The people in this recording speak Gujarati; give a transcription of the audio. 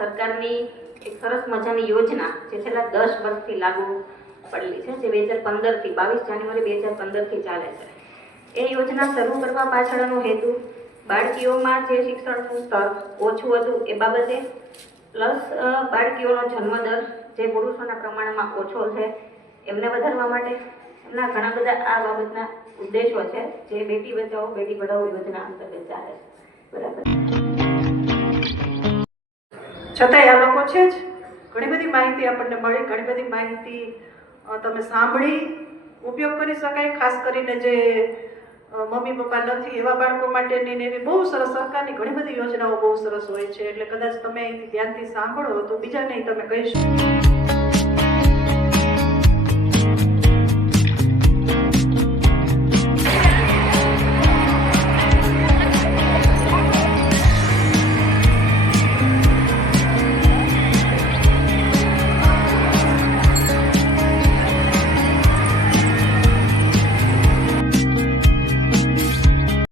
સરકારની એક સરસ મજાની યોજના જે છેલ્લા 10 વર્ષથી લાગુ પડેલી છે, જે 2015થી 22 જાન્યુઆરી 2015થી ચાલે છે. એ યોજના શરૂ કરવા પાછળનો હેતુ બાળકીઓમાં જે શિક્ષણનું સ્તર ઓછું હતું એ બાબતે, પ્લસ બાળકીઓનો જન્મદર જે પુરુષોના પ્રમાણમાં ઓછો છે એમને વધારવા માટે એમના ઘણા બધા આ બાબતના ઉદ્દેશો છે, જે બેટી બચાવો બેટી પઢાઓ યોજના અંતર્ગત ચાલે છે. બરાબર. છતાંય આ લોકો છે જ ઘણી બધી માહિતી આપણને મળી, ઘણી બધી માહિતી તમે સાંભળી, ઉપયોગ કરી શકાય. ખાસ કરીને જે મમ્મી પપ્પા નથી એવા બાળકો માટેની ને એવી બહુ સરસ સરકારની ઘણી બધી યોજનાઓ બહુ સરસ હોય છે. એટલે કદાચ તમે અહીંથી ધ્યાનથી સાંભળો તો બીજાને તમે કહી શકો.